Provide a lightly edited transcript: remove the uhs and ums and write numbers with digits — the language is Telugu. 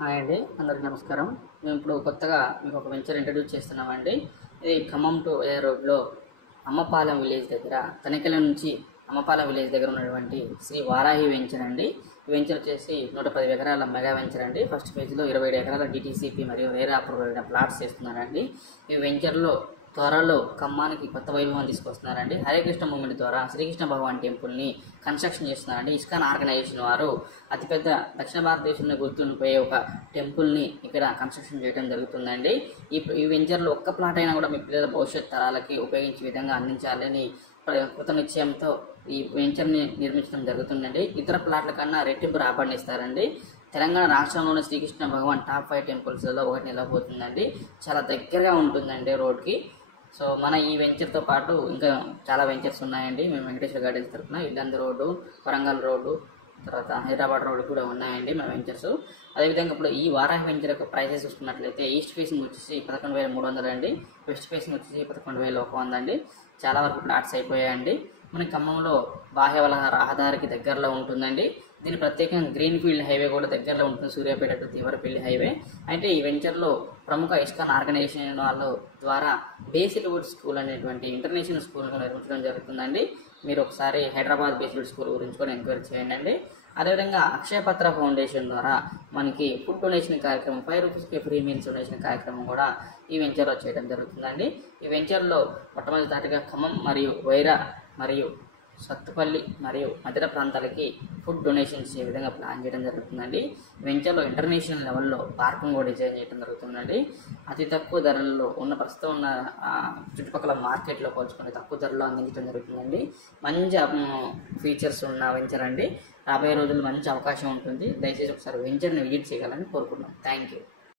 హాయ్ అండి, అందరికి నమస్కారం. మేము ఇప్పుడు కొత్తగా మీకు ఒక వెంచర్ ఇంట్రడ్యూస్ చేస్తున్నామండి. ఇది ఖమ్మం టు రోడ్లో అమ్మపాలెం విలేజ్ దగ్గర, తనికెల నుంచి అమ్మపాలెం విలేజ్ దగ్గర ఉన్నటువంటి శ్రీ వారాహి వెంచర్ అండి. ఈ వెంచర్ వచ్చేసి 110 ఎకరాల మెగా వెంచర్ అండి. ఫస్ట్ ఫేజ్లో 27 ఎకరాల డిటీసీపీ మరియు వేరే అప్రూవల్ ప్లాట్స్ చేస్తున్నారండి. ఈ వెంచర్లో త్వరలో ఖమ్మానికి కొత్త వైభవం తీసుకొస్తున్నారండి. హరే కృష్ణ మూవ్మెంట్ ద్వారా శ్రీకృష్ణ భగవాన్ టెంపుల్ని కన్స్ట్రక్షన్ చేస్తున్నారండి. ఇస్కాన్ ఆర్గనైజేషన్ వారు అతిపెద్ద దక్షిణ భారతదేశంలో గుర్తుండిపోయే ఒక టెంపుల్ని ఇక్కడ కన్స్ట్రక్షన్ చేయడం జరుగుతుందండి. ఈ వెంచర్లో ఒక్క ప్లాట్ అయినా కూడా మీ పిల్లల భవిష్యత్ తరాలకి ఉపయోగించే విధంగా అందించాలని కృత నిశ్చయంతో ఈ వెంచర్ని నిర్మించడం జరుగుతుందండి. ఇతర ప్లాట్ల కన్నా రెట్టింపు రాబడిని ఇస్తారండి. తెలంగాణ రాష్ట్రంలోని శ్రీకృష్ణ భగవాన్ టాప్ 5 టెంపుల్స్లో ఒకటి నిలబోతుందండి. చాలా దగ్గరగా ఉంటుందండి రోడ్కి. సో మన ఈ వెంచర్తో పాటు ఇంకా చాలా వెంచర్స్ ఉన్నాయండి. మేము వెంకటేశ్వర గార్డెన్స్ తరఫున ఇల్లందు రోడ్డు, వరంగల్ రోడ్డు, తర్వాత హైదరాబాద్ రోడ్డు కూడా ఉన్నాయండి మా వెంచర్స్. అదేవిధంగా ఇప్పుడు ఈ వారాహి వెంచర్ యొక్క ప్రైసెస్ చూసుకున్నట్లయితే ఈస్ట్ ఫేసింగ్ వచ్చేసి 11,300 అండి, వెస్ట్ ఫేసింగ్ వచ్చేసి 11,100 అండి. చాలా వరకు ప్లాట్స్ అయిపోయాయండి. మన ఖమ్మంలో బాహ్య రహదారికి దగ్గరలో ఉంటుందండి. దీని ప్రత్యేకంగా గ్రీన్ ఫీల్డ్ హైవే కూడా దగ్గరలో ఉంటుంది, సూర్యాపేట టు తీవరపల్లి హైవే. అయితే ఈ వెంచర్లో ప్రముఖ ఇస్కాన్ ఆర్గనైజేషన్ వాళ్ళ ద్వారా బేసిక్ వుడ్ స్కూల్ అనేటువంటి ఇంటర్నేషనల్ స్కూల్ నిర్మించడం జరుగుతుందండి. మీరు ఒకసారి హైదరాబాద్ బేసిక్ స్కూల్ గురించి కూడా ఎంక్వైరీ చేయండి. అదేవిధంగా అక్షయపత్ర ఫౌండేషన్ ద్వారా మనకి ఫుడ్ డొనేషన్ కార్యక్రమం, 5 రూపీస్కి ఫ్రీ మీల్స్ డొనేషన్ కార్యక్రమం కూడా ఈ వెంచర్లో చేయడం జరుగుతుందండి. ఈ వెంచర్లో మొట్టమొదటిగా ఖమ్మం మరియు వైరా మరియు సత్తుపల్లి మరియు మధ్య ప్రాంతాలకి ఫుడ్ డొనేషన్స్ ఏ విధంగా ప్లాన్ చేయడం జరుగుతుందండి. వెంచర్లో ఇంటర్నేషనల్ లెవెల్లో పార్కింగ్ కూడా డిజైన్ చేయడం జరుగుతుందండి. అతి తక్కువ ధరల్లో ప్రస్తుతం ఉన్న చుట్టుపక్కల మార్కెట్లో పోల్చుకుని తక్కువ ధరలో అందించడం జరుగుతుందండి. మంచి ఫీచర్స్ ఉన్న వెంచర్ అండి. రాబోయే రోజుల్లో మంచి అవకాశం ఉంటుంది. దయచేసి ఒకసారి వెంచర్ని విజిట్ చేయాలని కోరుకుంటున్నాం. Thank you.